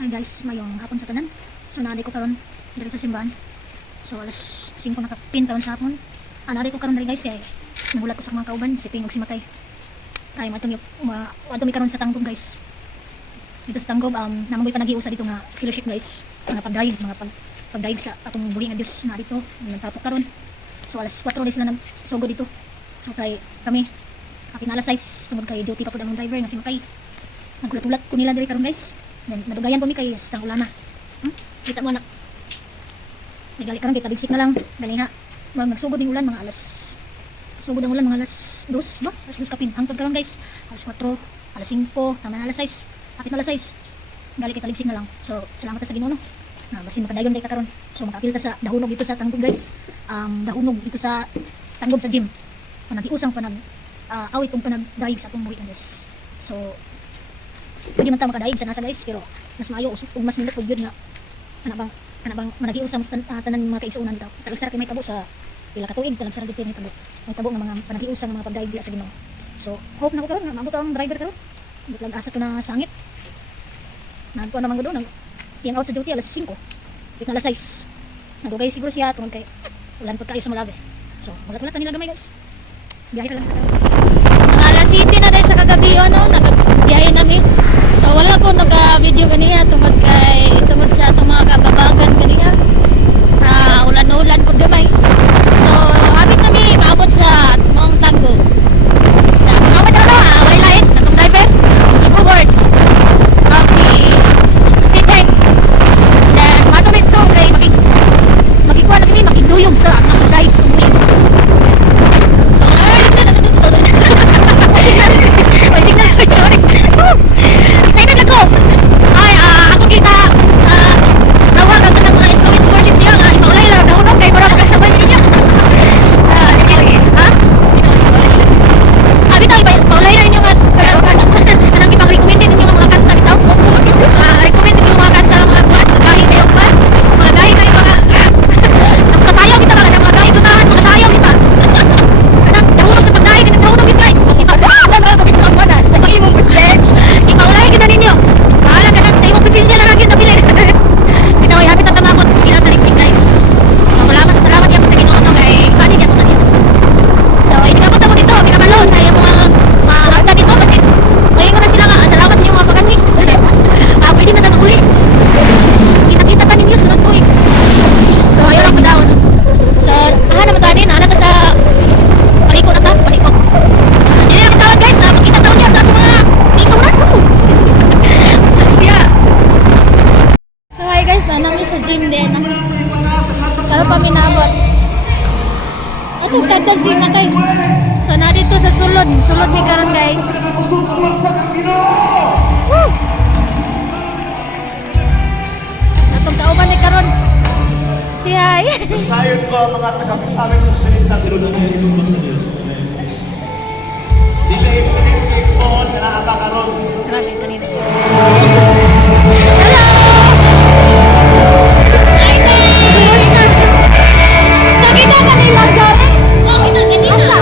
Hi guys, mayong hapon sa tanan. So naaday ko karon diri sa simbahan. So alas 5 nakapin taon sa hapon. Naaday ko karon diri guys kay nagulat ko sa mga kauban si Ping ug si Matay. Kay matong mi karon sa Tanggob guys. Dito sa Tanggob namangoy pa nagiusa dito nga fellowship guys. Mga pagdayeg sa atong buhi nga Dios na dito nagtapok karon. So alas 4 days na nagsugo dito. So kay kami ating alas 6 tungod kay duty pa pud ang driver nga si Matay. Nagkulat-ulat ko nila diri karon guys. Dan nadugayan ko mi kay sa ulana. Kita mo anak. Nagali karon kay tabigsik na lang. Dali ha. Magsugod ning ulan mga alas. Sugod ang ulan mga alas 2 ba? Alas 2 kapin. Hangtod karon guys. Alas 4, alas 5, tama alas 6. Kapit na alas 6. Gali kay tabigsik na lang. So salamat sa Ginoo no. Na basin makadayon kay karon. So makapil ta sa dahunog dito sa Tanggob guys. Dahunog dito sa Tanggob sa gym. Nagiusang pa awit kong panagdaig sa atong buhi ng Dios. So pwede man tayo makadaig sa nasa guys, pero mas maayo ug mas nindot yun nga kana bang managiusang tanan mga kaigsuonan dito. Talagsara kay may tabo sa pila ka tuig, talagsara dito may tabo. May tabo nga mga panagiusang nga mga pagdaig diya sa Ginoo. So hope na ko karon nga maabot ang driver karon. Bitlag asa ko na sangit. Nagko naman gud nang yang out sa duty alas 5. Bit na alas 6. Nagugay siguro siya tungod kay ulan pud kayo sa Malawi. So ulat-ulat nila gamay guys. Biyahe ra lang kita. Mga alas 7 na dahil sa kagabi no, nagabiyahe namin. So wala ko naka-video kaniya tungod sa itong mga kababagan kaniya. Ulan-ulan ko gamay. So habit kami maabot sa mga Tanggob. Tungod na wala lain atong driver si Boards. Si Teng. Dan matumit to kay makikuha na kami makiduyog sa mga guys itong wings. Excited ako. Ay, ako kita nawag ang tanang mga influence worship niya nga ipaulay lang nahunog kay para makasabay niyo. Sige. Ha? Abi tayo paulay na ninyo nga kanang ipang-recommend ninyo nga mga kanta bitaw. Recommend ninyo mga kanta mga gahi kayo pa. Mga gahi kayo mga pasayaw kita mga gahi tutahan mga sayaw kita. Kanang nahunog sa pagdahi kanang nahunog kita guys. Sa imong message. Ipaulay kita ninyo. Bahala ka na sa imong presensya lang ang nabilin. Bitaw hapit na tamakot sige na taligsik guys. Salamat gyud sa Ginoo no kay pani gyud na niya. So hindi ka mo dito, minabalo sa iyo mga agda dito kasi ngayon na sila nga salamat sa inyong mga pagani. Pwede na uli. Kita-kita ka ninyo sunod tuig. So ayo lang padaw. So naman tani na ta sa palikot na ta, palikot. Dili na tawag guys, makita taon niya sa ato mga isuran. Yeah. So hi guys, nanami sa gym din. Para pa minabot. Ito tagtag gym na kay. So na dito sa sulod mi karon guys. Woo! Atong kauban ni karon. Si hi. Sayod ko ang mga tagasabi sa salita ng Diyos sa Diyos. Di ka excellent exon na nakakaroon. Grabe kanina. Nakita ka nila, Jorex? Oo, kanina.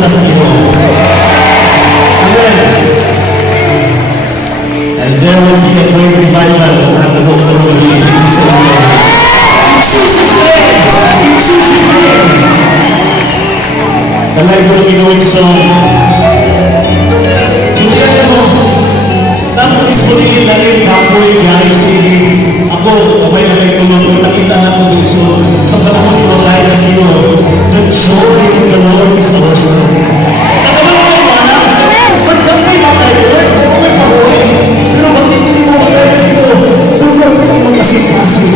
na sa Ginoo. Amen. And there will be a great revival at the Dr. Gabi sa Ginoo. In Jesus' name! In Jesus' name! Kalay ko ng Ginoo song. Hindi mo, tanong istoryin na rin kapoy, gaya sige. Ako, may kulong, nakita na ko doon sa panahon ni Wakay na siyo. Nag-show in the Lord is our strength. Nakaman mo yung anak, pagkakay makay, huwag pahuwi. Pero magiging mo Wakay na siyo, tulog ang mga sitasi.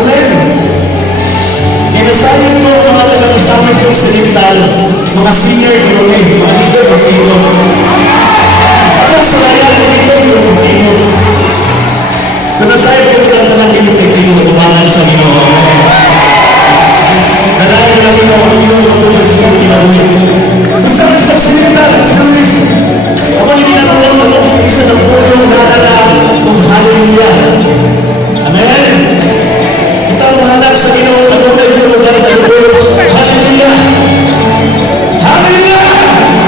Amen. Kinasayin ko mga taga-isama sa Occidental, mga senior gulong, mga leader of Ilo. Ako sa layan, leader of Ilo. Kinasayin ko ng tanang dito kay Ilo, tumangan sa Ilo. Dalayan na Ilo, Ilo, matulad sa mga kinabuhi. Basta sa Occidental, let's do this. Ako hindi na naman mag-ibig isa ng puno nadala kung hallelujah. Amen. Kita menghanap sa Ginoo, at muna dito lugar sa Ginoo. Hallelujah! Hallelujah!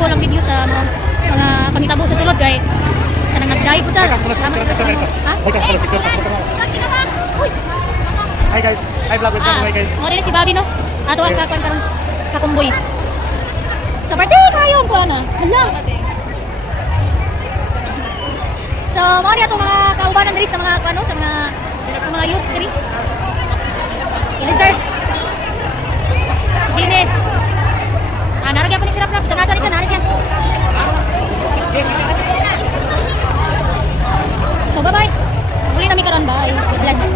ko lang video sa mga pangitabo sa sulod kay kanang nagdayo ko dala. Salamat po sa inyo. Ha? Uy. Hi guys, hi vlog with Hi guys. Mo din si Bobby no. Ato ang kakon karon kakumboy. So parte kayo ko na. Hala. So mo di ato mga kaubanan diri sa mga ano sa mga youth diri. Reserves. Si Gine. Naragyan po ni si Rap Rap. Sa nasa ni siya, nari siya. So bye-bye. Muli na mi karon, bye. God bless.